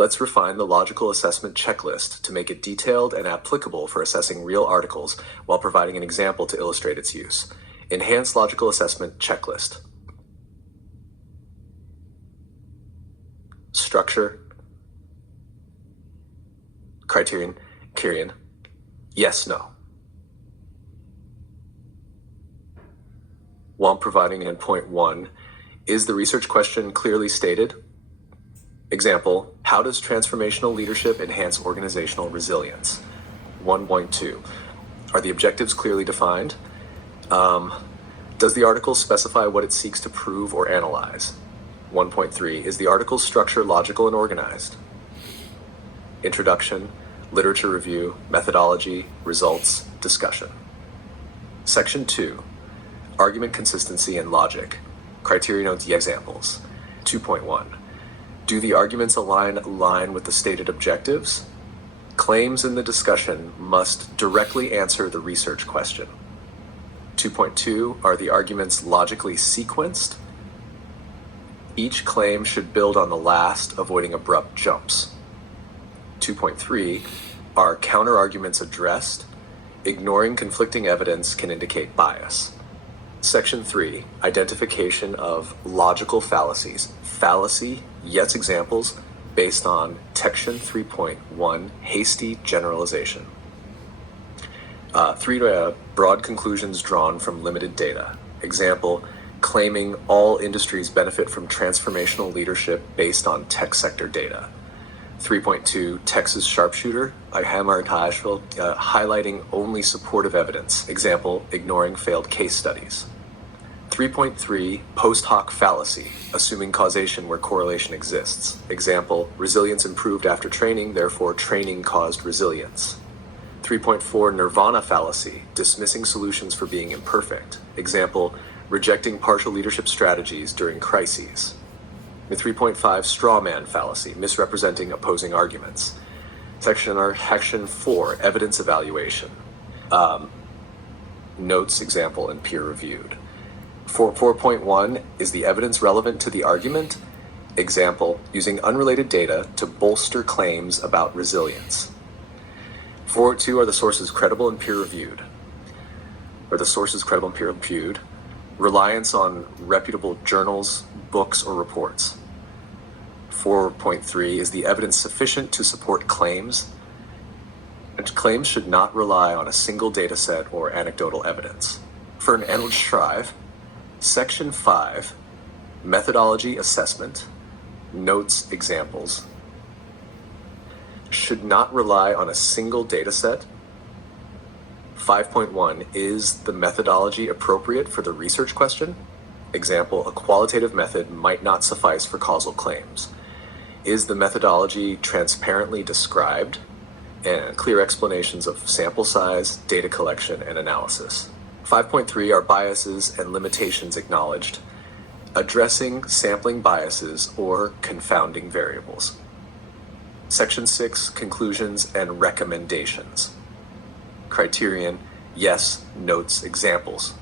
Let's refine the logical assessment checklist to make it detailed and applicable for assessing real articles while providing an example to illustrate its use. Enhanced logical assessment checklist. Structure. Criterion. Yes, no. While providing in point 1, is the research question clearly stated? Example, how does transformational leadership enhance organizational resilience? 1.2, are the objectives clearly defined? Does the article specify what it seeks to prove or analyze? 1.3, is the article's structure logical and organized? Introduction, literature review, methodology, results, discussion. Section 2, argument consistency and logic. Criteria notes examples. 2.1, do the arguments align with the stated objectives? Claims in the discussion must directly answer the research question. 2.2, are the arguments logically sequenced? Each claim should build on the last, avoiding abrupt jumps. 2.3, are counter-arguments addressed? Ignoring conflicting evidence can indicate bias. Section 3, identification of logical fallacies. Fallacy, yet examples, based on Section 3.1, hasty generalization. 3, broad conclusions drawn from limited data. Example, claiming all industries benefit from transformational leadership based on tech sector data. 3.2, Texas sharpshooter by Hammer and Heschel, highlighting only supportive evidence. Example, ignoring failed case studies. 3.3, post hoc fallacy, assuming causation where correlation exists. Example, resilience improved after training, therefore training caused resilience. 3.4, nirvana fallacy, dismissing solutions for being imperfect. Example, rejecting partial leadership strategies during crises. 3.5, straw man fallacy, misrepresenting opposing arguments. Section 4, evidence evaluation. Notes, example, and peer reviewed. 4.1, is the evidence relevant to the argument? Example, using unrelated data to bolster claims about resilience. 4.2, are the sources credible and peer reviewed? Reliance on reputable journals, books, or reports. 4.3, is the evidence sufficient to support claims? And claims should not rely on a single data set or anecdotal evidence. For an analyst Shrive, Section 5, methodology assessment, notes examples, should not rely on a single data set. 5.1, is the methodology appropriate for the research question? Example, a qualitative method might not suffice for causal claims. Is the methodology transparently described? And clear explanations of sample size, data collection, and analysis. 5.3, are biases and limitations acknowledged? Addressing sampling biases or confounding variables. Section 6, conclusions and recommendations. Criterion, yes, notes, examples.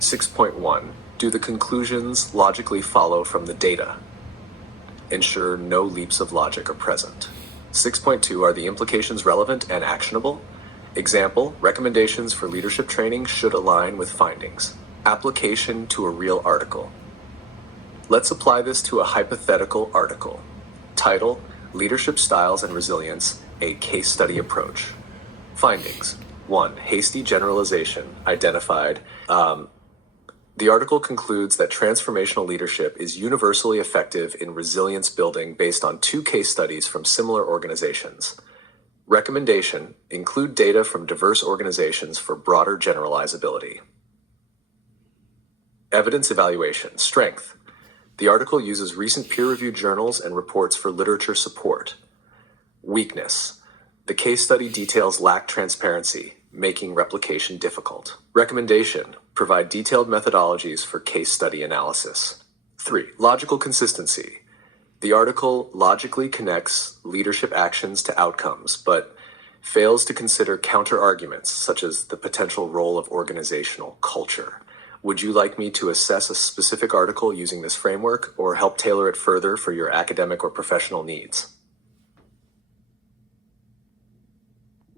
6.1, do the conclusions logically follow from the data? Ensure no leaps of logic are present. 6.2, are the implications relevant and actionable? Example, recommendations for leadership training should align with findings. Application to a real article. Let's apply this to a hypothetical article. Title, Leadership Styles and Resilience, a Case Study Approach. Findings. 1, hasty generalization identified. The article concludes that transformational leadership is universally effective in resilience building based on 2 case studies from similar organizations. Recommendation, include data from diverse organizations for broader generalizability. Evidence evaluation, strength. The article uses recent peer-reviewed journals and reports for literature support. Weakness, the case study details lack transparency, making replication difficult. Recommendation, provide detailed methodologies for case study analysis. 3, logical consistency. The article logically connects leadership actions to outcomes, but fails to consider counter-arguments such as the potential role of organizational culture Would you like me to assess a specific article using this framework or help tailor it further for your academic or professional needs?